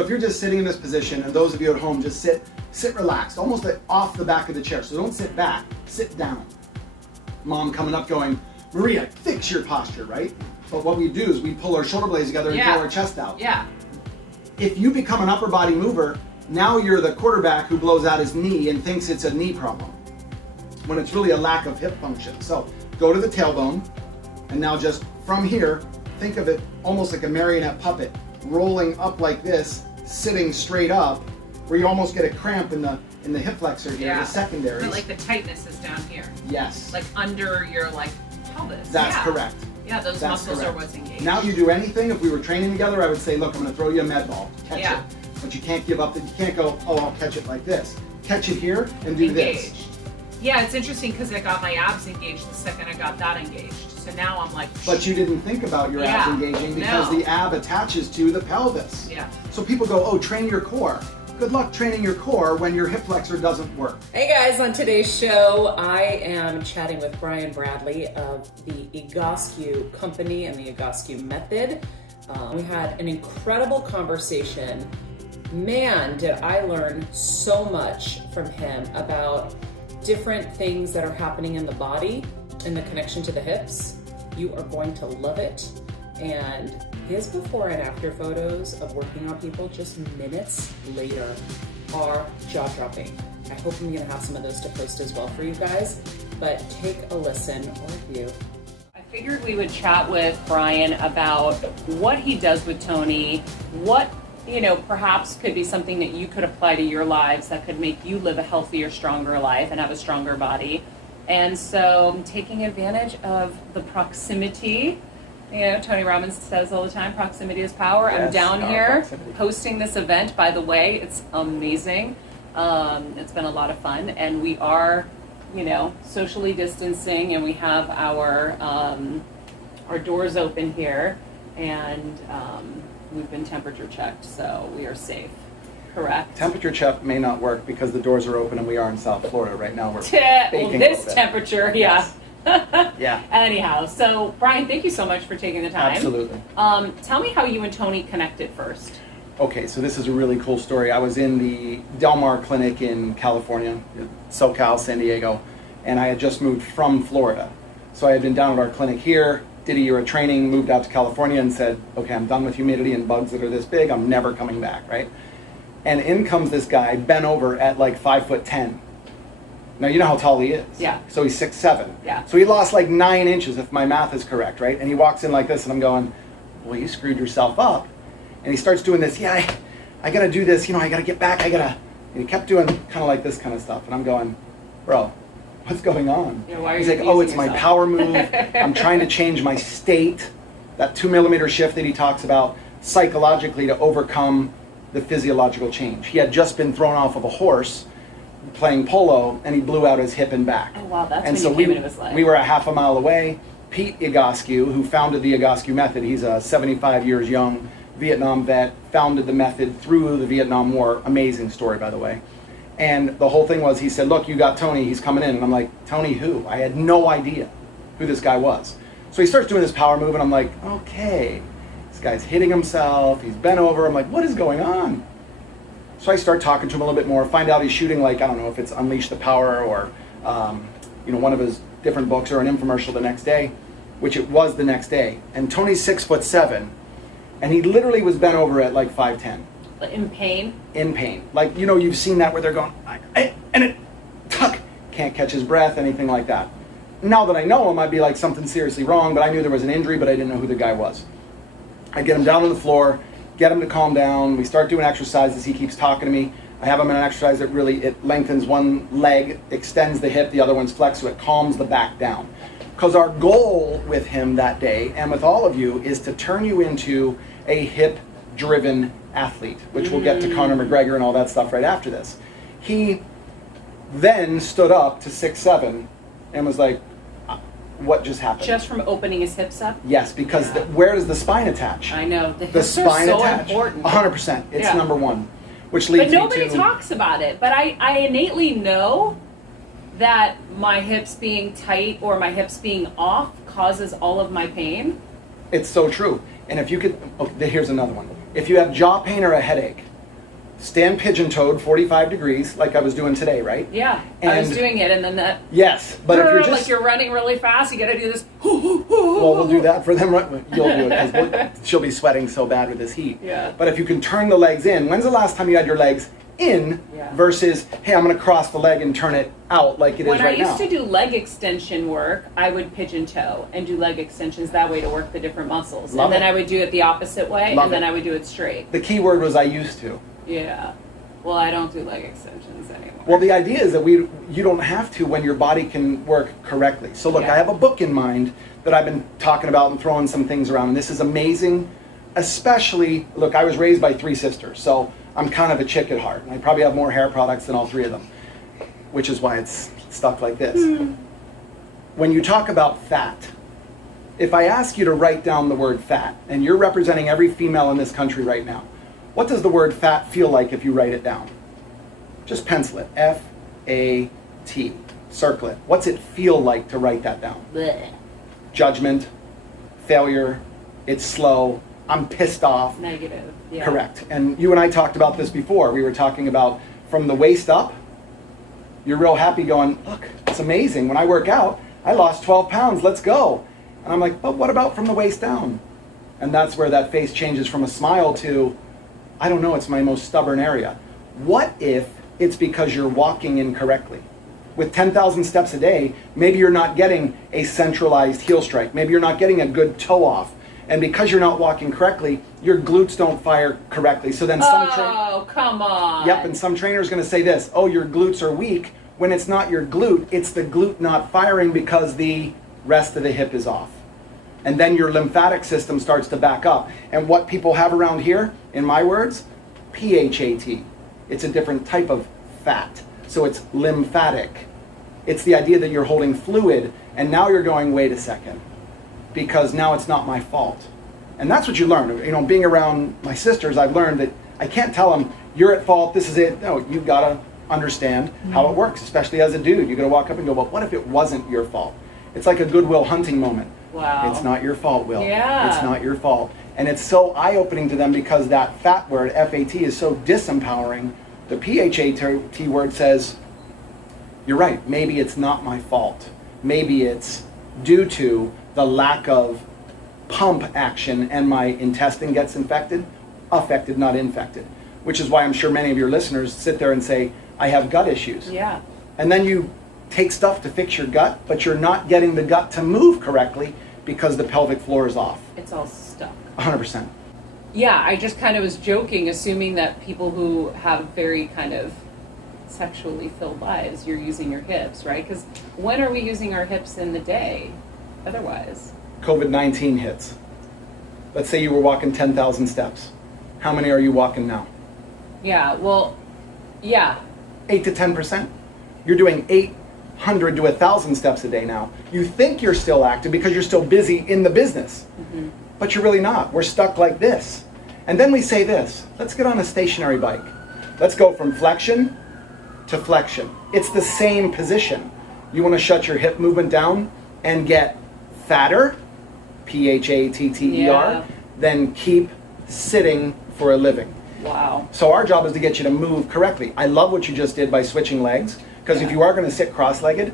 So if you're just sitting in this position, and those of you at home, just sit relaxed, almost like off the back of the chair. So don't sit back, sit down. Mom coming up going, Maria, fix your posture, right? But what we do is we pull our shoulder blades together and throw our chest out. Yeah. If you become an upper body mover, now you're the quarterback who blows out his knee and thinks it's a knee problem, when it's really a lack of hip function. So go to the tailbone, and now just from here, think of it almost like a marionette puppet, rolling up like this, sitting straight up, where you almost get a cramp in the hip flexor here, the secondaries. But like the tightness is down here. Yes. Like under your like pelvis. That's correct. Yeah, those muscles are what's engaged. Now you do anything, if we were training together, I would say, look, I'm gonna throw you a med ball, catch it. But you can't give up, you can't go, oh, I'll catch it like this. Catch it here and do this. Yeah, it's interesting because I got my abs engaged the second I got that engaged. So now I'm like, but you didn't think about your abs engaging because the ab attaches to the pelvis. Yeah. So people go, oh, train your core. Good luck training your core when your hip flexor doesn't work. Hey guys, on today's show, I am chatting with Brian Bradley of the Egoscue company and the Egoscue method. We had an incredible conversation. Man, did I learn so much from him about different things that are happening in the body and the connection to the hips. You are going to love it. And his before and after photos of working on people just minutes later are jaw-dropping. I hope I'm gonna have some of those to post as well for you guys, but take a listen or view. I figured we would chat with Brian about what he does with Tony, what perhaps could be something that you could apply to your lives that could make you live a healthier, stronger life and have a stronger body. And so I'm taking advantage of the proximity. Tony Robbins says all the time, proximity is power. Yes, I'm down here hosting this event, by the way. It's amazing. It's been a lot of fun. And we are, socially distancing, and we have our doors open here. And we've been temperature checked, so we are safe. Correct. Temperature check may not work because the doors are open and we are in South Florida right now. We're baking this temperature, yes. Yeah. Anyhow, so Brian, thank you so much for taking the time. Absolutely. Tell me how you and Tony connected first. Okay, so this is a really cool story. I was in the Del Mar Clinic in California, SoCal, San Diego, and I had just moved from Florida. So I had been down at our clinic here, did a year of training, moved out to California and said, okay, I'm done with humidity and bugs that are this big, I'm never coming back, right? And in comes this guy, bent over at like 5'10". Now, you know how tall he is. Yeah. So he's 6'7". Yeah. So he lost like 9 inches, if my math is correct, right? And he walks in like this, and I'm going, well, you screwed yourself up. And he starts doing this, I gotta do this, I gotta get back, And he kept doing kind of like this kind of stuff. And I'm going, bro, what's going on? Why are He's you like, oh, it's yourself? my power move. I'm trying to change my state. That 2 millimeter shift that he talks about psychologically to overcome the physiological change. He had just been thrown off of a horse playing polo, and he blew out his hip and back. Oh wow, that's and when so you came into his life. We were a half a mile away. Pete Egoscue, who founded the Egoscue method, he's a 75 years young Vietnam vet, founded the method through the Vietnam War. Amazing story, by the way. And the whole thing was, he said, look, you got Tony, he's coming in. And I'm like, Tony who? I had no idea who this guy was. So he starts doing this power move, and I'm like, okay, this guy's hitting himself, he's bent over. I'm like, what is going on? So I start talking to him a little bit more, find out he's shooting like, I don't know if it's Unleash the Power or one of his different books or an infomercial the next day, which it was the next day. And Tony's 6'7", and he literally was bent over at like 5'10". In pain? In pain. Like, you've seen that where they're going, and it, tuck, can't catch his breath, anything like that. Now that I know him, I'd be like, something seriously wrong, but I knew there was an injury, but I didn't know who the guy was. I get him down on the floor, get him to calm down. We start doing exercises. He keeps talking to me. I have him in an exercise that really, it lengthens one leg, extends the hip, the other one's flexed, so it calms the back down. Because our goal with him that day, and with all of you, is to turn you into a hip-driven athlete, which we'll get to Conor McGregor and all that stuff right after this. He then stood up to 6'7" and was like, what just happened? Just from opening his hips up? Yes, because where does the spine attach? I know. The hips spine are so attach. important. 100%. It's number one. Which leads but nobody me to... talks about it. But I innately know that my hips being tight or my hips being off causes all of my pain. It's so true. And if you could... Okay, here's another one. If you have jaw pain or a headache, stand pigeon-toed 45 degrees, like I was doing today, right? Yeah, I was And- doing it, and then that. Yes, but if you're just... like you're running really fast, you got to do this. Well, we'll do that for them. You'll do it because she'll be sweating so bad with this heat. Yeah. But if you can turn the legs in, when's the last time you had your legs in Yeah. versus, hey, I'm going to cross the leg and turn it out like it is When right I now? used to do leg extension work, I would pigeon toe and do leg extensions that way to work the different muscles. Love and then it. I would do it the opposite way, Love and then it. I would do it straight. The key word was I used to. Yeah. Well, I don't do leg extensions anymore. Well, the idea is that you don't have to when your body can work correctly. So look, Yeah. I have a book in mind that I've been talking about and throwing some things around. And this is amazing, especially, look, I was raised by 3 sisters, so I'm kind of a chick at heart. And I probably have more hair products than all 3 of them, which is why it's stuck like this. When you talk about fat, if I ask you to write down the word fat, and you're representing every female in this country right now, what does the word fat feel like if you write it down? Just pencil it. F-A-T. Circle it. What's it feel like to write that down? Blech. Judgment, failure, it's slow, I'm pissed off. Negative. Yeah. Correct. And you and I talked about this before. We were talking about from the waist up, you're real happy going, look, it's amazing. When I work out, I lost 12 pounds, let's go. And I'm like, but what about from the waist down? And that's where that face changes from a smile to, I don't know, it's my most stubborn area. What if it's because you're walking incorrectly? With 10,000 steps a day, maybe you're not getting a centralized heel strike. Maybe you're not getting a good toe off. And because you're not walking correctly, your glutes don't fire correctly. So then Oh, come on. Yep, and some trainer's going to say this, oh, your glutes are weak, when it's not your glute, it's the glute not firing because the rest of the hip is off. And then your lymphatic system starts to back up. And what people have around here, in my words, PHAT. It's a different type of fat. So it's lymphatic. It's the idea that you're holding fluid, and now you're going, wait a second, because now it's not my fault. And that's what you learn. You know, being around my sisters, I've learned that I can't tell them, you're at fault, this is it. No, you've got to understand how it works, especially as a dude. You're going to walk up and go, well, what if it wasn't your fault? It's like a Goodwill Hunting moment. Wow. It's not your fault, Will. Yeah. It's not your fault. And it's so eye-opening to them because that fat word, F-A-T, is so disempowering. The P-H-A-T word says, you're right, maybe it's not my fault. Maybe it's due to the lack of pump action and my intestine gets affected, not infected. Which is why I'm sure many of your listeners sit there and say, I have gut issues. Yeah. And then you take stuff to fix your gut, but you're not getting the gut to move correctly because the pelvic floor is off. It's all stuck. 100%. Yeah, I just kind of was joking, assuming that people who have very kind of sexually filled lives, you're using your hips, right? Because when are we using our hips in the day otherwise? COVID-19 hits. Let's say you were walking 10,000 steps. How many are you walking now? Yeah, well, yeah. 8 to 10%. You're doing 800 to 1,000 steps a day now. You think you're still active because you're still busy in the business. But you're really not. We're stuck like this. And then we say this, let's get on a stationary bike. Let's go from flexion to flexion. It's the same position. You want to shut your hip movement down and get fatter, P-H-A-T-T-E-R, Yeah. then keep sitting for a living. Wow. So our job is to get you to move correctly. I love what you just did by switching legs, because if you are going to sit cross-legged,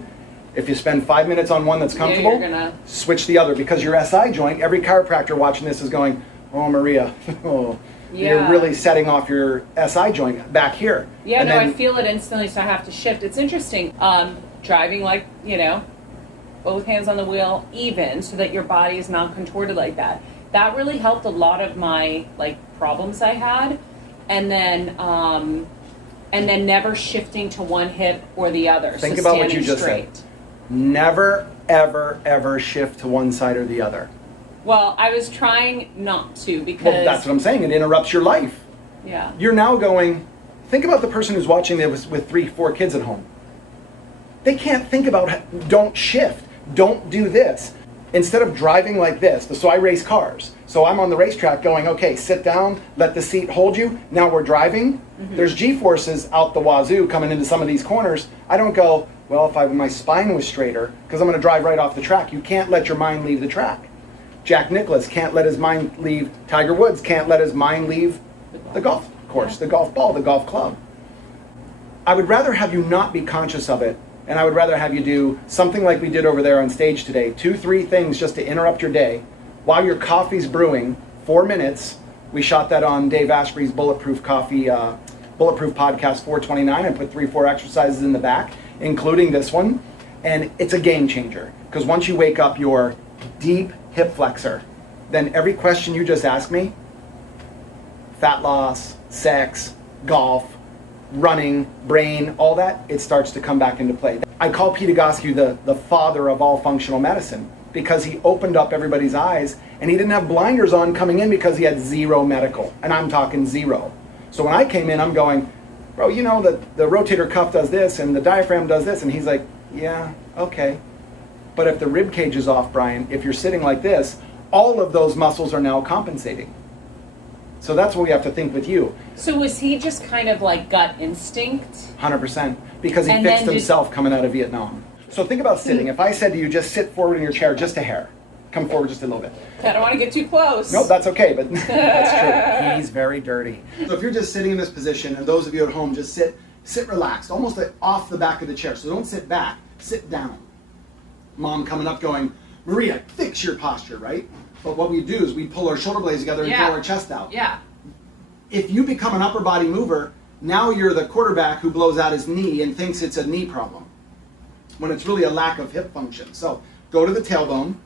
if you spend 5 minutes on one that's comfortable, you're gonna... switch the other, because your SI joint, every chiropractor watching this is going, oh, Maria, oh, you're Yeah. really setting off your SI joint back here. Yeah, And no, then- I feel it instantly, so I have to shift. It's interesting. Driving like, both hands on the wheel even, so that your body is not contorted like that. That really helped a lot of my problems I had. And then never shifting to one hip or the other. Think so about what standing you just straight. said. Never, ever, ever shift to one side or the other. Well, I was trying not to because... Well, that's what I'm saying. It interrupts your life. Yeah. You're now going, think about the person who's watching this with 3-4 kids at home. They can't think about, don't shift, don't do this. Instead of driving like this, so I race cars. So I'm on the racetrack going, okay, sit down, let the seat hold you. Now we're driving. There's G-forces out the wazoo coming into some of these corners. I don't go, well, if my spine was straighter, because I'm going to drive right off the track. You can't let your mind leave the track. Jack Nicklaus can't let his mind leave, Tiger Woods can't let his mind leave the golf course, the golf ball, the golf club. I would rather have you not be conscious of it, and I would rather have you do something like we did over there on stage today, 2-3 things just to interrupt your day while your coffee's brewing, 4 minutes. We shot that on Dave Asprey's Bulletproof Podcast 429. I put 3-4 exercises in the back, including this one, and it's a game changer. Because once you wake up your deep hip flexor, then every question you just asked me, fat loss, sex, golf, running, brain, all that, it starts to come back into play. I call Pete Egoscue the father of all functional medicine because he opened up everybody's eyes and he didn't have blinders on coming in because he had zero medical, and I'm talking zero. So when I came in, I'm going, bro, you know that the rotator cuff does this and the diaphragm does this, and he's like, yeah, okay. But if the rib cage is off, Brian, if you're sitting like this, all of those muscles are now compensating. So that's what we have to think with you. So was he just kind of like gut instinct? 100%. Because he And fixed then himself coming out of Vietnam. So think about sitting. If I said to you, just sit forward in your chair just a hair. Come forward just a little bit. I don't want to get too close. No, that's okay, but that's true. He's very dirty. So if you're just sitting in this position, and those of you at home, just sit relaxed, almost like off the back of the chair. So don't sit back, sit down. Mom coming up going, Maria, fix your posture, right? But what we do is we pull our shoulder blades together and pull our chest out. Yeah. If you become an upper body mover, now you're the quarterback who blows out his knee and thinks it's a knee problem, when it's really a lack of hip function. So go to the tailbone,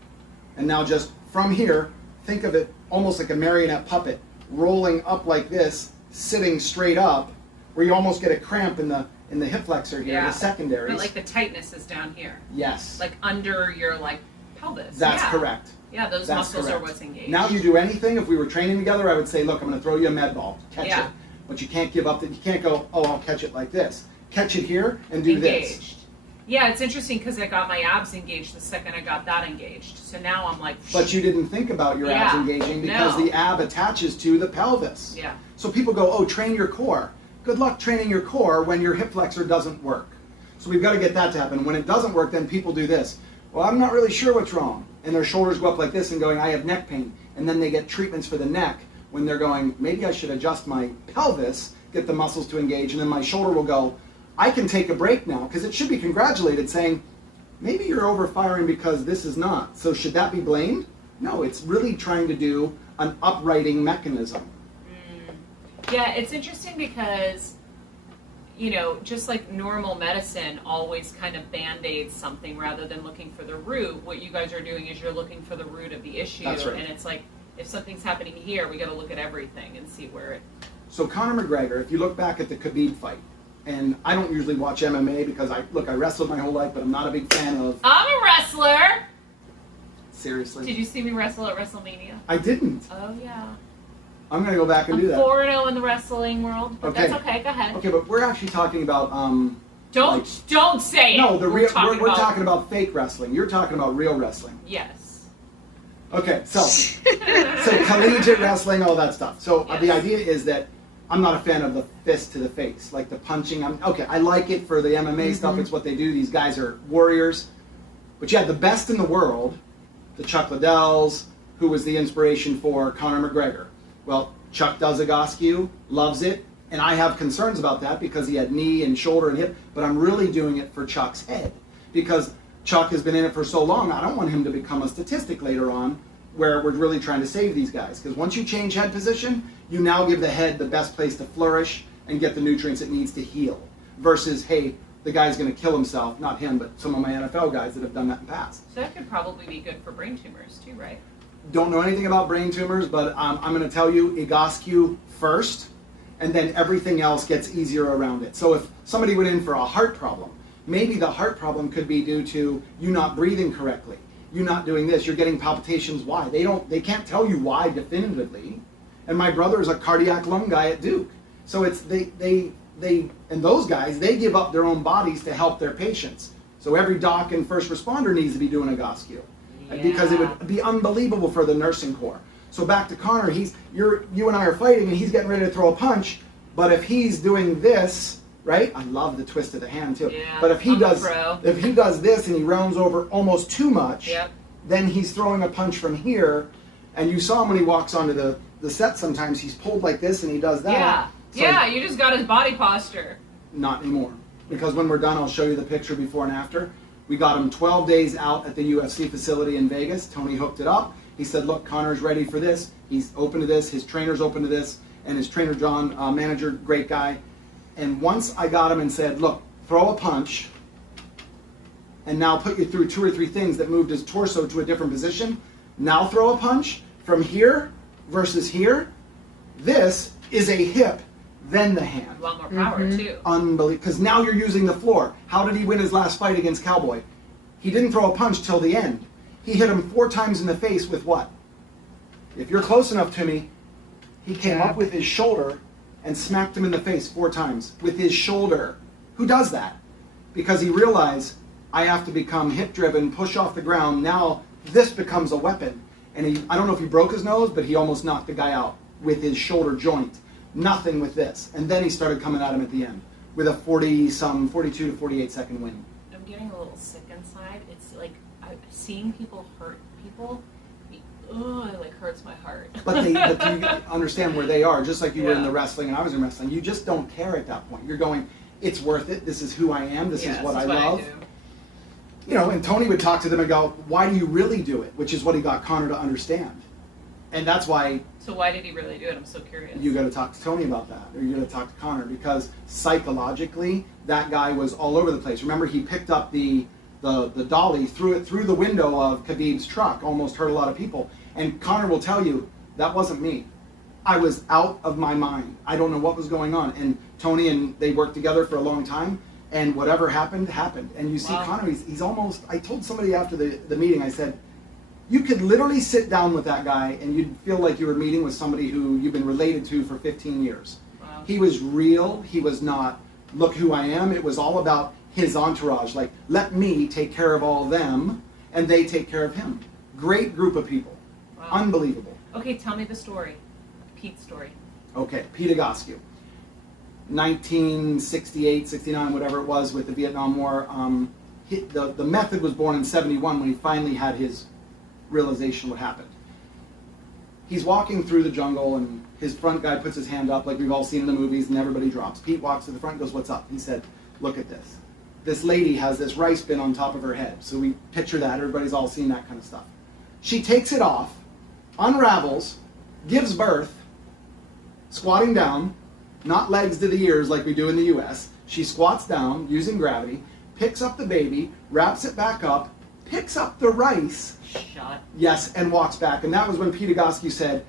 and now just from here, think of it almost like a marionette puppet, rolling up like this, sitting straight up, where you almost get a cramp in the hip flexor here, the secondaries. But like the tightness is down here. Yes. Like under your pelvis. That's correct. Yeah, those That's muscles correct. are what's engaged. Now you do anything, if we were training together, I would say, look, I'm going to throw you a med ball. Catch it. But you can't give up. You can't go, oh, I'll catch it like this. Catch it here and do engaged. this. Yeah, it's interesting because I got my abs engaged the second I got that engaged. So now I'm like... But you didn't think about your abs engaging because the ab attaches to the pelvis. Yeah. So people go, oh, train your core. Good luck training your core when your hip flexor doesn't work. So we've got to get that to happen. When it doesn't work, then people do this. Well, I'm not really sure what's wrong. And their shoulders go up like this and going, I have neck pain. And then they get treatments for the neck when they're going, maybe I should adjust my pelvis, get the muscles to engage, and then my shoulder will go, I can take a break now, because it should be congratulated saying, maybe you're overfiring because this is not. So should that be blamed? No, it's really trying to do an uprighting mechanism. Yeah, it's interesting because, just like normal medicine always kind of band-aids something rather than looking for the root. What you guys are doing is you're looking for the root of the issue. That's right. And it's like, if something's happening here, we got to look at everything and see where it... So Conor McGregor, if you look back at the Khabib fight, and I don't usually watch MMA because I wrestled my whole life, but I'm not a big fan of... I'm a wrestler! Seriously? Did you see me wrestle at WrestleMania? I didn't. Oh, yeah. I'm going to go back and do that. I'm 4-0 in the wrestling world, but Okay. that's okay. Go ahead. Okay, but we're actually talking about... Don't say it. No, we're talking talking about fake wrestling. You're talking about real wrestling. Yes. Okay, so collegiate wrestling, all that stuff. So the idea is that I'm not a fan of the fist to the face, like the punching. I like it for the MMA stuff. It's what they do. These guys are warriors. But you had the best in the world, the Chuck Liddells, who was the inspiration for Conor McGregor. Well, Chuck does Egoscue, loves it, and I have concerns about that because he had knee and shoulder and hip, but I'm really doing it for Chuck's head because Chuck has been in it for so long. I don't want him to become a statistic later on where we're really trying to save these guys, because once you change head position, you now give the head the best place to flourish and get the nutrients it needs to heal, versus, hey, the guy's going to kill himself, not him, but some of my NFL guys that have done that in the past. So that could probably be good for brain tumors too, right? Don't know anything about brain tumors, but I'm going to tell you Egoscue first, and then everything else gets easier around it. So if somebody went in for a heart problem, maybe the heart problem could be due to you not breathing correctly, you not doing this, you're getting palpitations. Why? They can't tell you why definitively. And my brother is a cardiac lung guy at Duke, so it's they and those guys, they give up their own bodies to help their patients. So every doc and first responder needs to be doing Egoscue. Because it would be unbelievable for the nursing corps. So back to Conor, you and I are fighting and he's getting ready to throw a punch, but if he's doing this, right? I love the twist of the hand too. Yeah, but if he does this and he rounds over almost too much, then he's throwing a punch from here, and you saw him when he walks onto the set sometimes, he's pulled like this and he does that. Yeah. So Yeah, you just got his body posture. not anymore. Because when we're done, I'll show you the picture before and after. We got him 12 days out at the UFC facility in Vegas. Tony hooked it up. He said, look, Connor's ready for this. He's open to this. His trainer's open to this. And his trainer, John, manager, great guy. And once I got him and said, look, throw a punch, and now put you through 2 or 3 things that moved his torso to a different position. Now throw a punch from here versus here. This is a hip, then the hand. A lot more power, too. Unbelievable. Because now you're using the floor. How did he win his last fight against Cowboy? He didn't throw a punch till the end. He hit him 4 times in the face with what? If you're close enough to me, he came up with his shoulder and smacked him in the face 4 times with his shoulder. Who does that? Because he realized, I have to become hip-driven, push off the ground. Now this becomes a weapon. And I don't know if he broke his nose, but he almost knocked the guy out with his shoulder joint. Nothing with this. And then he started coming at him at the end with a 42 to 48 second win. I'm getting a little sick inside. It's like seeing people hurt people. It like hurts my heart. But you understand where they are, just like you were in Yeah. the wrestling and I was in wrestling. You just don't care at that point. You're going, it's worth it. This is who I am. This is what I love. You know, and Tony would talk to them and go, why do you really do it? Which is what he got Connor to understand. And that's why So why did he really do it? I'm so curious. you got to talk to Tony about that, or you got to talk to Connor, because psychologically, that guy was all over the place. Remember, he picked up the dolly, threw it through the window of Khabib's truck, almost hurt a lot of people. And Connor will tell you, that wasn't me. I was out of my mind. I don't know what was going on. And Tony and they worked together for a long time, and whatever happened, happened. And you see Connor, he's almost, I told somebody after the meeting, I said, you could literally sit down with that guy and you'd feel like you were meeting with somebody who you've been related to for 15 years. Wow. He was real. He was not, look who I am. It was all about his entourage. Like, let me take care of all of them and they take care of him. Great group of people. Wow. Unbelievable. Okay, tell me the story. Pete's story. Okay, Pete Egoscue. 1968, 69, whatever it was with the Vietnam War. The method was born in 71 when he finally had his realization what happened. He's walking through the jungle and his front guy puts his hand up like we've all seen in the movies and everybody drops. Pete walks to the front and goes, what's up? He said, look at this. This lady has this rice bin on top of her head. So we picture that. Everybody's all seen that kind of stuff. She takes it off, unravels, gives birth, squatting down, not legs to the ears like we do in the US. She squats down using gravity, picks up the baby, wraps it back up, picks up the rice, Shut. yes, and walks back. And that was when Pete Egoscue said,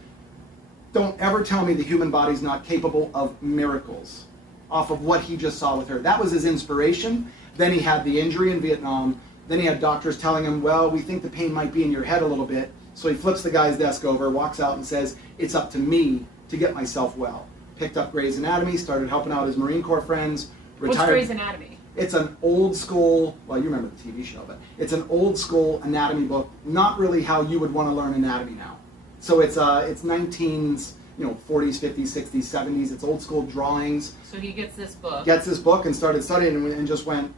don't ever tell me the human body's not capable of miracles off of what he just saw with her. That was his inspiration. Then he had the injury in Vietnam. Then he had doctors telling him, well, we think the pain might be in your head a little bit. So he flips the guy's desk over, walks out and says, it's up to me to get myself well. Picked up Grey's Anatomy, started helping out his Marine Corps friends, retired. What's Grey's Anatomy? It's an old school, well, you remember the TV show, but it's an old school anatomy book, not really how you would want to learn anatomy now. So it's 19s, 40s, 50s, 60s, 70s. It's old school drawings. So he gets this book. Gets this book and started studying and just went,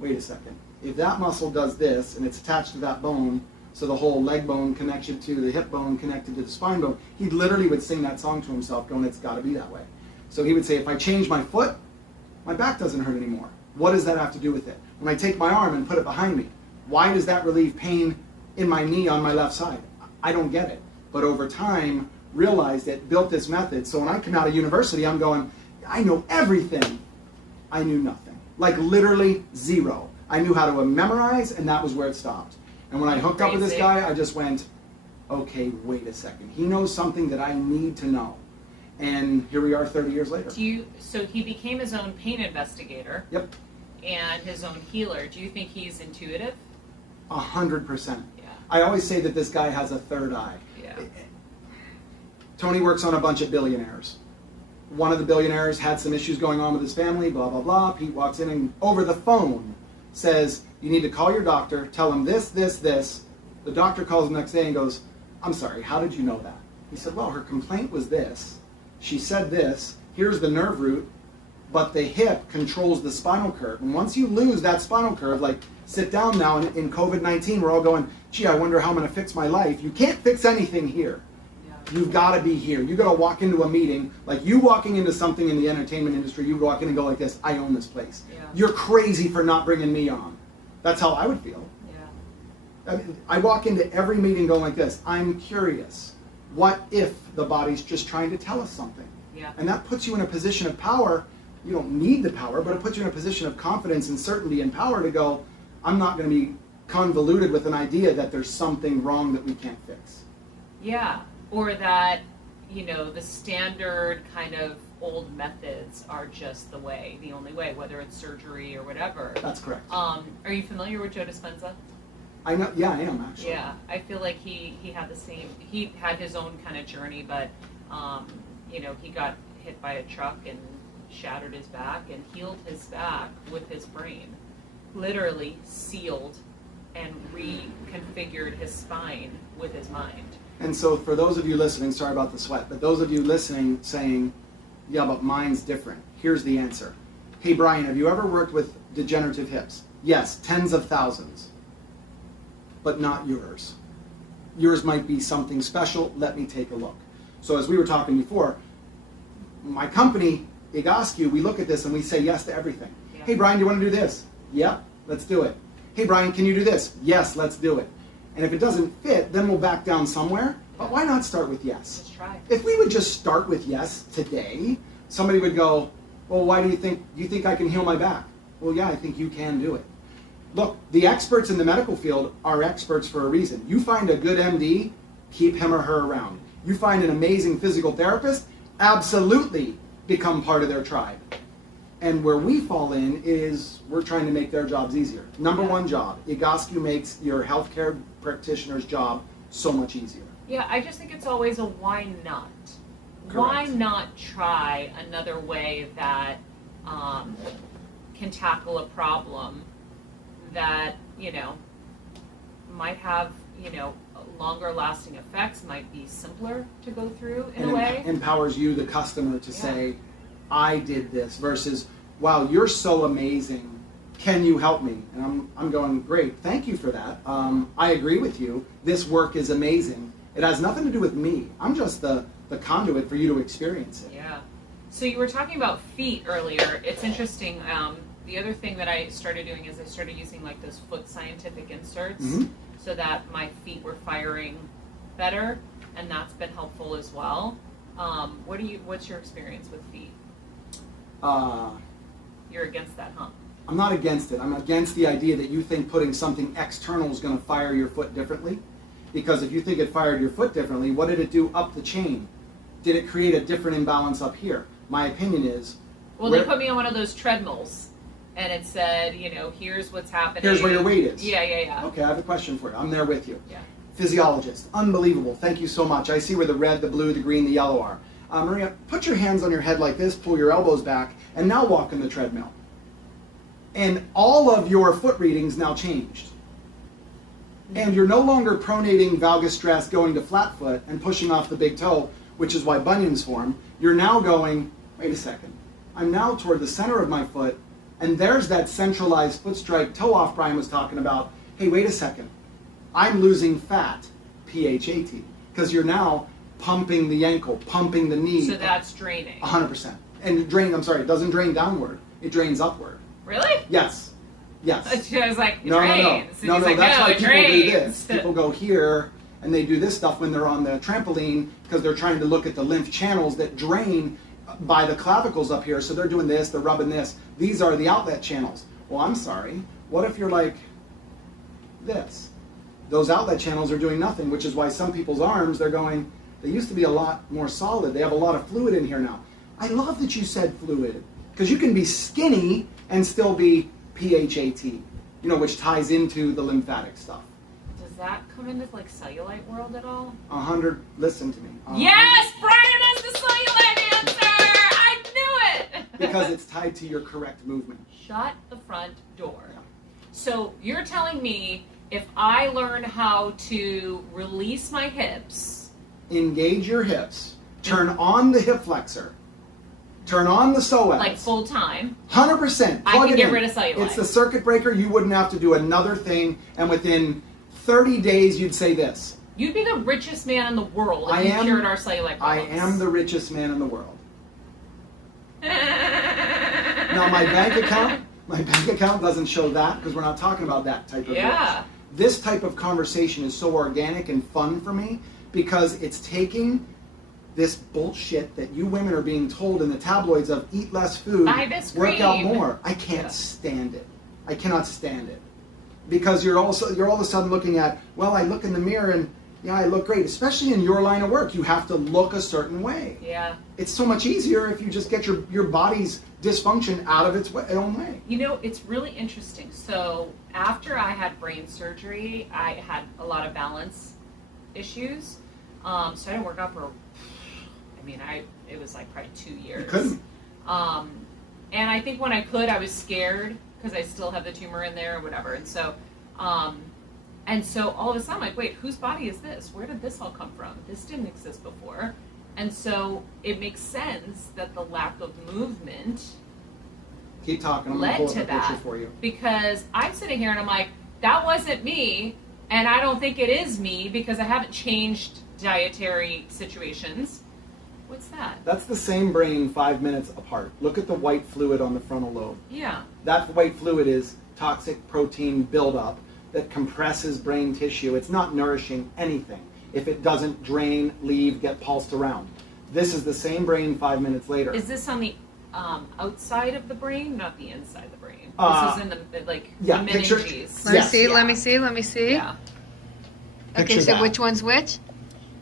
wait a second. If that muscle does this and it's attached to that bone, so the whole leg bone connected to the hip bone connected to the spine bone, he literally would sing that song to himself going, it's got to be that way. So he would say, if I change my foot, my back doesn't hurt anymore. What does that have to do with it? When I take my arm and put it behind me, why does that relieve pain in my knee on my left side? I don't get it. But over time, realized it, built this method. So when I come out of university, I'm going, I know everything. I knew nothing. Like literally zero. I knew how to memorize, and that was where it stopped. And when I hooked up with this guy, I just went, okay, wait a second. He knows something that I need to know. And here we are 30 years later. So he became his own pain investigator. Yep. And his own healer. Do you think he's intuitive? 100%. Yeah. I always say that this guy has a third eye. Yeah. Tony works on a bunch of billionaires. One of the billionaires had some issues going on with his family, blah, blah, blah. Pete walks in and over the phone says, you need to call your doctor, tell him this, this, this. The doctor calls him the next day and goes, I'm sorry, how did you know that? He said, well, her complaint was this. She said this, here's the nerve root, but the hip controls the spinal curve. And once you lose that spinal curve, like sit down now in COVID-19, we're all going, gee, I wonder how I'm going to fix my life. You can't fix anything here. Yeah. You've got to be here. You got to walk into a meeting, like you walking into something in the entertainment industry, you walk in and go like this, I own this place. Yeah. You're crazy for not bringing me on. That's how I would feel. Yeah. I mean, I walk into every meeting going like this, I'm curious. What if the body's just trying to tell us something? Yeah. And that puts you in a position of power. You don't need the power, but it puts you in a position of confidence and certainty and power to go, I'm not going to be convoluted with an idea that there's something wrong that we can't fix. Yeah, or that, the standard kind of old methods are just the only way, whether it's surgery or whatever. That's correct. Are you familiar with Joe Dispenza? I know. Yeah, I am actually. Yeah, I feel like he had the same. He had his own kind of journey, but he got hit by a truck and shattered his back and healed his back with his brain, literally sealed and reconfigured his spine with his mind. And so for those of you listening, sorry about the sweat, but those of you listening saying, yeah, but mine's different. Here's the answer. Hey, Brian, have you ever worked with degenerative hips? Yes, tens of thousands, but not yours. Yours might be something special. Let me take a look. So as we were talking before, my company, Egoscue, we look at this and we say yes to everything. Yeah. Hey, Brian, do you want to do this? Yep, let's do it. Hey, Brian, can you do this? Yes, let's do it. And if it doesn't fit, then we'll back down somewhere. But why not start with yes? Let's try. If we would just start with yes today, somebody would go, well, why do you think I can heal my back? Well, yeah, I think you can do it. Look, the experts in the medical field are experts for a reason. You find a good MD, keep him or her around. You find an amazing physical therapist, absolutely become part of their tribe. And where we fall in is we're trying to make their jobs easier. Number one job, Egoscue makes your healthcare practitioner's job so much easier. Yeah, I just think it's always a why not. Correct. Why not try another way that can tackle a problem that, might have, longer lasting effects, might be simpler to go through in And a way. empowers you, the customer, to say, I did this, versus, wow, you're so amazing. Can you help me? And I'm going, great, thank you for that. I agree with you. This work is amazing. It has nothing to do with me. I'm just the conduit for you to experience it. Yeah. So you were talking about feet earlier. It's interesting. The other thing that I started doing is I started using like those foot scientific inserts so that my feet were firing better, and that's been helpful as well. What's your experience with feet? You're against that, huh? I'm not against it. I'm against the idea that you think putting something external is going to fire your foot differently. Because if you think it fired your foot differently, what did it do up the chain? Did it create a different imbalance up here? My opinion is... Well, they put me on one of those treadmills, and it said, here's what's happening. Here's where your weight is. Yeah. Okay, I have a question for you. I'm there with you. Yeah. Physiologist, unbelievable. Thank you so much. I see where the red, the blue, the green, the yellow are. Maria, put your hands on your head like this, pull your elbows back, and now walk in the treadmill. And all of your foot readings now changed. And you're no longer pronating valgus stress going to flat foot and pushing off the big toe, which is why bunions form. You're now going, wait a second, I'm now toward the center of my foot, and there's that centralized foot strike toe off Brian was talking about. Hey, wait a second, I'm losing fat, PHAT, because you're now pumping the ankle, pumping the knee. So that's draining. 100%. And it doesn't drain downward, it drains upward. Really? Yes. Yes. I was like, it No, drains. no, And he's like, that's why it people do drains. this. People go here and they do this stuff when they're on the trampoline because they're trying to look at the lymph channels that drain by the clavicles up here. So they're doing this, they're rubbing this. These are the outlet channels. Well, I'm sorry. What if you're like this? Those outlet channels are doing nothing, which is why some people's arms, they're going, they used to be a lot more solid. They have a lot of fluid in here now. I love that you said fluid because you can be skinny and still be PHAT, which ties into the lymphatic stuff. Does that come into like cellulite world at all? 100, listen to me. Yes, Brian has the cellulite answer! I knew it! Because it's tied to your correct movement. Shut the front door. Yeah. So you're telling me if I learn how to release my hips, Engage your hips. Turn on the hip flexor. Turn on the psoas. like full time, 100%. I Plug can it get in. rid of cellulite. It's the circuit breaker. You wouldn't have to do another thing. And within 30 days, you'd say this. You'd be the richest man in the world if I you am- cured our cellulite I problems. am the richest man in the world. Now my bank account doesn't show that because we're not talking about that type of Yeah. rich. This type of conversation is so organic and fun for me because it's taking this bullshit that you women are being told in the tabloids of eat less food, Buy this work out cream. more. I can't Yeah. stand it. I cannot stand it. Because you're all of a sudden looking at, well, I look in the mirror and yeah, I look great. Especially in your line of work, you have to look a certain way. Yeah. It's so much easier if you just get your body's dysfunction out of its own way. You know, it's really interesting. So after I had brain surgery, I had a lot of balance issues. So I didn't work out for, it was like probably 2 years. You couldn't. And I think when I could, I was scared because I still have the tumor in there or whatever. And so all of a sudden, I'm like, wait, whose body is this? Where did this all come from? This didn't exist before. And so it makes sense that the lack of movement Keep talking. I'm going to led pull up to a picture that. for you. Because I'm sitting here and I'm like, that wasn't me, and I don't think it is me because I haven't changed dietary situations. What's that? That's the same brain 5 minutes apart. Look at the white fluid on the frontal lobe. Yeah. That white fluid is toxic protein buildup that compresses brain tissue. It's not nourishing anything if it doesn't drain, leave, get pulsed around. This is the same brain 5 minutes later. Is this on the outside of the brain, not the inside of the brain? Uh, This is in the yeah, the picture- meninges. Let me Yes. see, Yeah. let me see. Yeah. Okay, Picture so that. which one's which?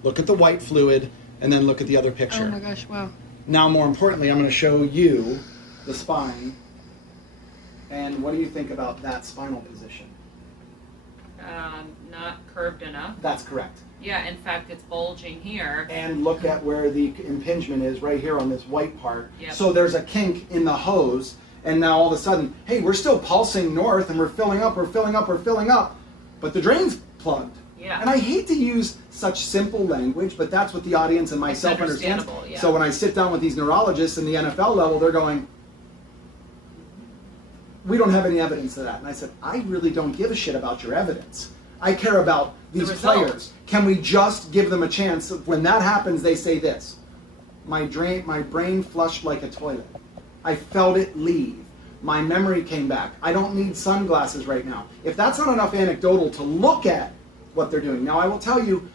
Look at the white fluid and then look at the other picture. Oh my gosh, wow. Now, more importantly, I'm going to show you the spine. And what do you think about that spinal position? Not curved enough. That's correct. Yeah, in fact, it's bulging here. And look at where the impingement is right here on this white part. Yep. So there's a kink in the hose, and now all of a sudden, hey, we're still pulsing north and we're filling up, but the drain's plugged. Yeah. And I hate to use such simple language, but that's what the audience and It's myself understands. understandable, yeah. So when I sit down with these neurologists in the NFL level, they're going, we don't have any evidence of that. And I said, I really don't give a shit about your evidence. I care about these result. players. Can we just give them a chance? When that happens, they say this. My brain flushed like a toilet. I felt it leave. My memory came back. I don't need sunglasses right now. If that's not enough anecdotal to look at what they're doing. Now, I will tell you,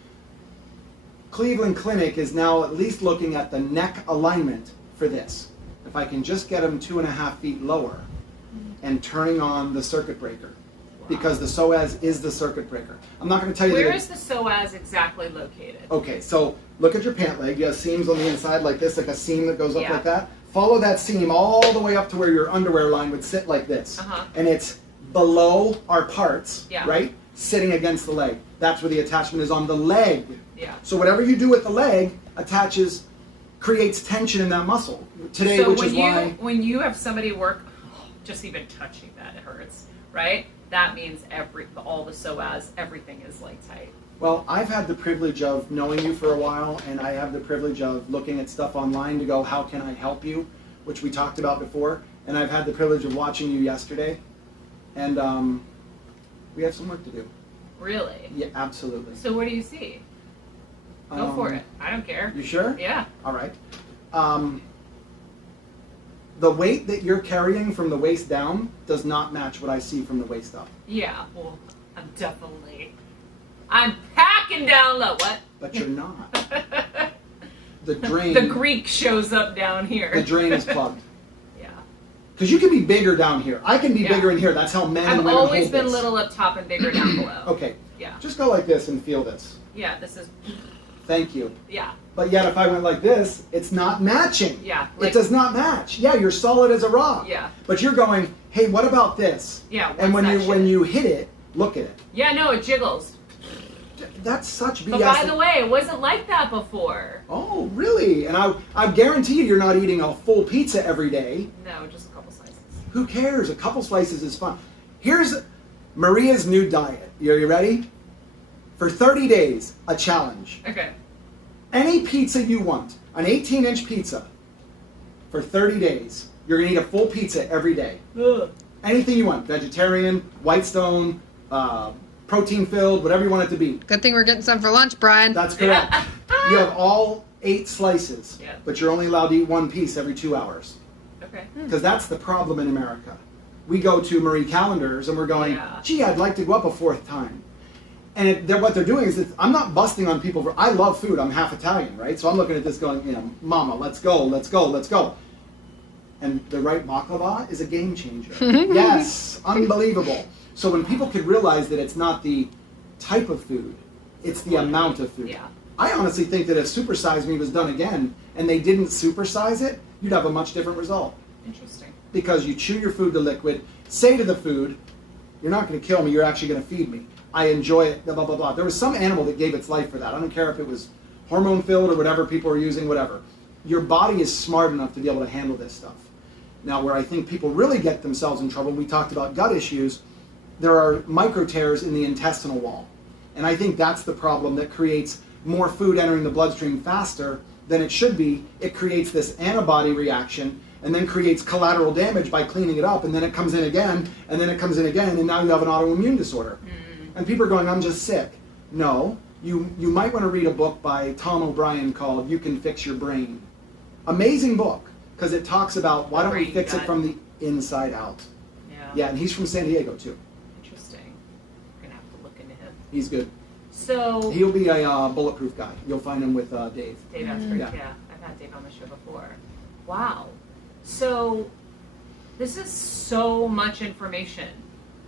Cleveland Clinic is now at least looking at the neck alignment for this. If I can just get them 2.5 feet lower and turning on the circuit breaker. Because the psoas is the circuit breaker. I'm not going to tell you Where that is the psoas exactly located? Okay, so look at your pant leg. You have seams on the inside like this, like a seam that goes up Yeah. like that. Follow that seam all the way up to where your underwear line would sit like this. Uh-huh. And it's below our parts, Yeah. right? Sitting against the leg. That's where the attachment is on the leg. Yeah. So whatever you do with the leg creates tension in that muscle. Today, So which is why... when you have somebody work, just even touching that, it hurts, right? That means all the psoas, everything is like tight. Well, I've had the privilege of knowing you for a while, and I have the privilege of looking at stuff online to go, how can I help you? Which we talked about before. And I've had the privilege of watching you yesterday. And we have some work to do. Really? Yeah, absolutely. So what do you see? Go for it. I don't care. You sure? Yeah. All right. The weight that you're carrying from the waist down does not match what I see from the waist up. Yeah. Well, I'm packing down low. What? But you're not. The drain. The Greek shows up down here. The drain is plugged. Yeah. Because you can be bigger down here. I can be Yeah. bigger in here. That's how men and I've women always hold been this. little up top and bigger down below. Okay. Yeah. Just go like this and feel this. Yeah. This is. Thank you. Yeah. But yet if I went like this, it's not matching. Yeah, It like- does not match. Yeah, you're solid as a rock. Yeah. But you're going, hey, what about this? Yeah. And what's that when shit? you hit it, look at it. Yeah. No, it jiggles. That's such BS. But by the way, it wasn't like that before. Oh, really? And I guarantee you you're not eating a full pizza every day. No, just a couple slices. Who cares? A couple slices is fun. Here's Maria's new diet. Are you ready? For 30 days, a challenge. Okay. Any pizza you want, an 18-inch pizza, for 30 days. You're going to eat a full pizza every day. Ugh. Anything you want. Vegetarian, Whitestone, protein filled, whatever you want it to be. Good thing we're getting some for lunch, Brian. That's correct. You have all 8 slices, Yeah. but you're only allowed to eat one piece every 2 hours. Okay. Because that's the problem in America. We go to Marie Callender's and we're going, Yeah. gee, I'd like to go up a 4th time. And what they're doing is that I'm not busting on people for, I love food, I'm half Italian, right? So I'm looking at this going, mama, let's go, let's go, let's go. And the right baklava is a game changer. Yes, unbelievable. So when people could realize that it's not the type of food, it's the amount of food. Yeah. I honestly think that if Super Size Me was done again and they didn't supersize it, you'd have a much different result. Interesting. Because you chew your food to liquid, say to the food, you're not going to kill me, you're actually going to feed me. I enjoy it, blah, blah, blah, blah. There was some animal that gave its life for that. I don't care if it was hormone filled or whatever people are using, whatever. Your body is smart enough to be able to handle this stuff. Now, where I think people really get themselves in trouble, we talked about gut issues, there are micro tears in the intestinal wall. And I think that's the problem that creates more food entering the bloodstream faster than it should be. It creates this antibody reaction and then creates collateral damage by cleaning it up, and then it comes in again, and then it comes in again, and now you have an autoimmune disorder. And people are going, I'm just sick. No, you might want to read a book by Tom O'Brien called You Can Fix Your Brain. Amazing book, because it talks about why don't we Brain fix it gut. from the inside out. Yeah. Yeah, and he's from San Diego too. Interesting. We're gonna have to look into him. He's good. So He'll be a bulletproof guy. You'll find him with Dave. Dave Asper, Yeah. yeah. I've had Dave on the show before. Wow. So this is so much information,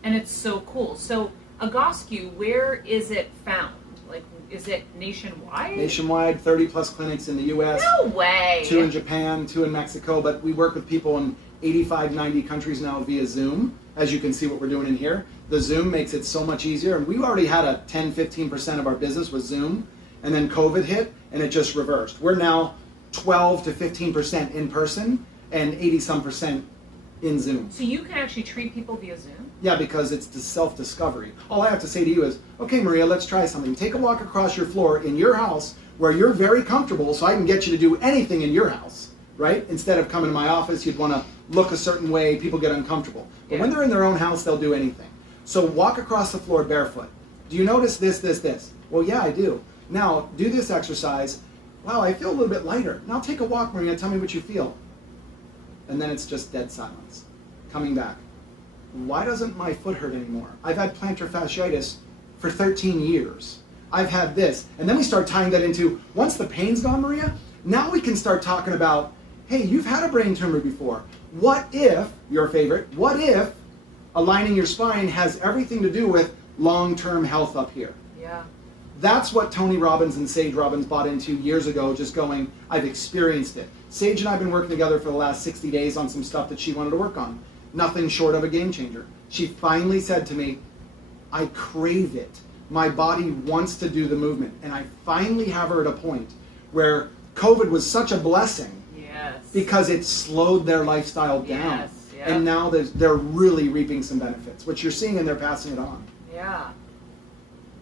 and it's so cool. So Egoscue, where is it found? Like, is it nationwide? Nationwide, 30 plus clinics in the U.S. No way. 2 in Japan, 2 in Mexico, but we work with people in 85, 90 countries now via Zoom. As you can see what we're doing in here. The Zoom makes it so much easier, and we already had a 10, 15% of our business was Zoom, and then COVID hit, and it just reversed. We're now 12 to 15% in person, and 80-some% in Zoom. So you can actually treat people via Zoom? Yeah, because it's the self-discovery. All I have to say to you is, okay, Maria, let's try something. Take a walk across your floor in your house where you're very comfortable so I can get you to do anything in your house, right? Instead of coming to my office, you'd want to look a certain way, people get uncomfortable. But when they're in their own house, they'll do anything. So walk across the floor barefoot. Do you notice this, this, this? Well, yeah, I do. Now, do this exercise. Wow, I feel a little bit lighter. Now take a walk, Maria, tell me what you feel. And then it's just dead silence. Coming back. Why doesn't my foot hurt anymore? I've had plantar fasciitis for 13 years. I've had this. And then we start tying that into, once the pain's gone, Maria, now we can start talking about, hey, you've had a brain tumor before. What if, your favorite, what if aligning your spine has everything to do with long-term health up here? Yeah. That's what Tony Robbins and Sage Robbins bought into years ago, just going, I've experienced it. Sage and I have been working together for the last 60 days on some stuff that she wanted to work on. Nothing short of a game changer. She finally said to me, I crave it. My body wants to do the movement. And I finally have her at a point where COVID was such a blessing Yes. because it slowed their lifestyle down. Yes, yep. And now they're really reaping some benefits, which you're seeing and they're passing it on. Yeah.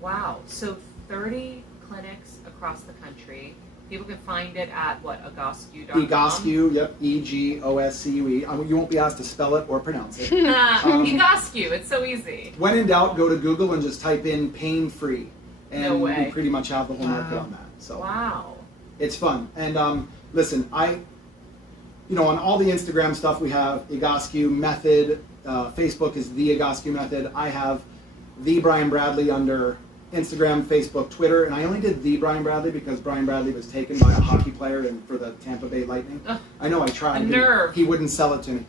Wow. So 30 clinics across the country. People can find it at what, Egoscue.com? Egoscue, yep, E-G-O-S-C-U-E. You won't be asked to spell it or pronounce it. Egoscue, it's so easy. When in doubt, go to Google and just type in pain-free. And No way. we pretty much have the whole market on that. So Wow. it's fun. And listen, on all the Instagram stuff we have Egoscue Method. Facebook is the Egoscue Method. I have the Brian Bradley under Instagram, Facebook, Twitter, and I only did the Brian Bradley because Brian Bradley was taken by a hockey player for the Tampa Bay Lightning. Ugh, I know I tried. a but nerve. He wouldn't sell it to me.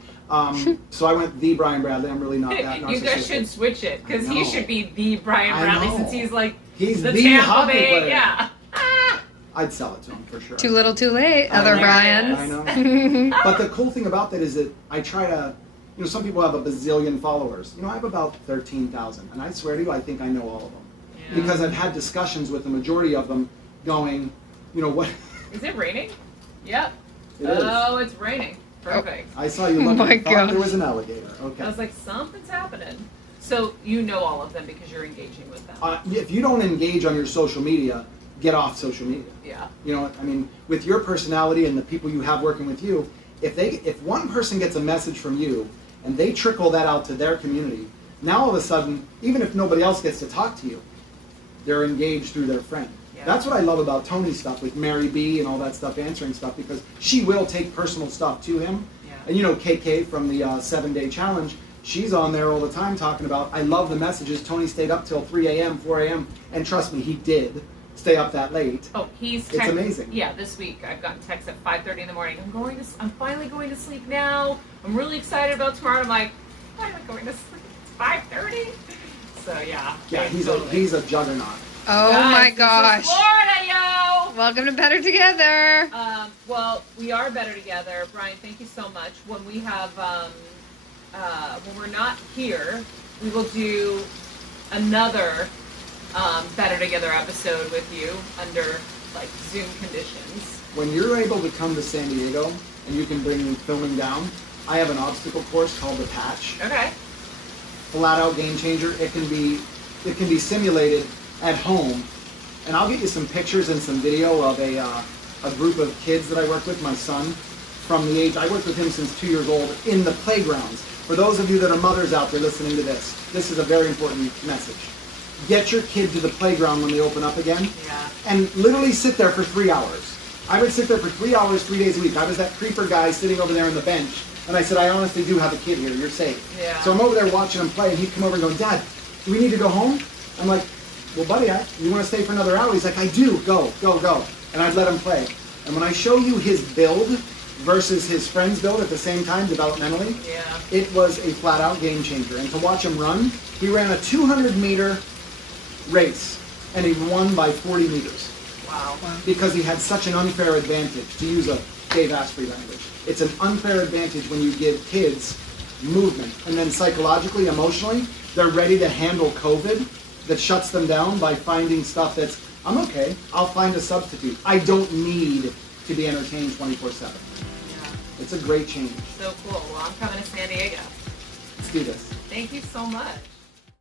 So I went the Brian Bradley. I'm really not that narcissistic. You guys should switch it because I he know. should be the Brian I Bradley know. since he's like He's the the Tampa hockey Bay. player. Yeah. I'd sell it to him for sure. Too little, too late, I other know. Brians. I know. But the cool thing about that is that I try to, some people have a bazillion followers. I have about 13,000. And I swear to you, I think I know all of them. Yeah. Because I've had discussions with the majority of them going, what? Is it raining? Yep. It is. Oh, it's raining. Perfect. I saw you Oh looking. my I thought gosh. there was an alligator. Okay. I was like, something's happening. So you know all of them because you're engaging with them. If you don't engage on your social media, get off social media. Yeah. With your personality and the people you have working with you, if one person gets a message from you and they trickle that out to their community, Now all of a sudden, even if nobody else gets to talk to you, they're engaged through their friend. Yeah. That's what I love about Tony's stuff with Mary B and all that stuff, answering stuff, because she will take personal stuff to him. Yeah. And you know, KK from the 7-day challenge, she's on there all the time talking about, I love the messages. Tony stayed up till 3 a.m., 4 a.m. And trust me, he did stay up that late. Oh, It's amazing. Yeah, this week I've gotten texts at 5:30 in the morning. I'm finally going to sleep now. I'm really excited about tomorrow. I'm like, why am I going to sleep? It's 5:30. So yeah. Yeah, totally. he's a juggernaut. Oh Guys, my this is gosh. Florida, yo! Welcome to Better Together. Well, we are better together. Brian, thank you so much. When we have, when we're not here, we will do another Better Together episode with you under like Zoom conditions. When you're able to come to San Diego and you can bring filming down, I have an obstacle course called the Patch. Okay. Flat out game changer. It can be simulated at home, and I'll get you some pictures and some video of a group of kids that I work with. My son, from the age I worked with him since 2 years old in the playgrounds. For those of you that are mothers out there listening to this is a very important message. Get your kid to the playground when they open up again, Yeah. and literally sit there for 3 hours. I would sit there for 3 hours, 3 days a week. I was that creeper guy sitting over there on the bench, and I said, I honestly do have a kid here. You're safe. Yeah. So I'm over there watching him play, and he'd come over and go, Dad, do we need to go home? I'm like, well, buddy, you want to stay for another hour? He's like, I do. Go, go, go. And I'd let him play. And when I show you his build versus his friend's build at the same time, developmentally, Yeah. it was a flat-out game changer. And to watch him run, he ran a 200-meter race, and he won by 40 meters Wow. because he had such an unfair advantage, to use a Dave Asprey language. It's an unfair advantage when you give kids movement, and then psychologically, emotionally, they're ready to handle COVID that shuts them down by finding stuff that's, I'm okay, I'll find a substitute. I don't need to be entertained 24/7. Yeah. It's a great change. So cool. Well, I'm coming to San Diego. Let's do this. Thank you so much.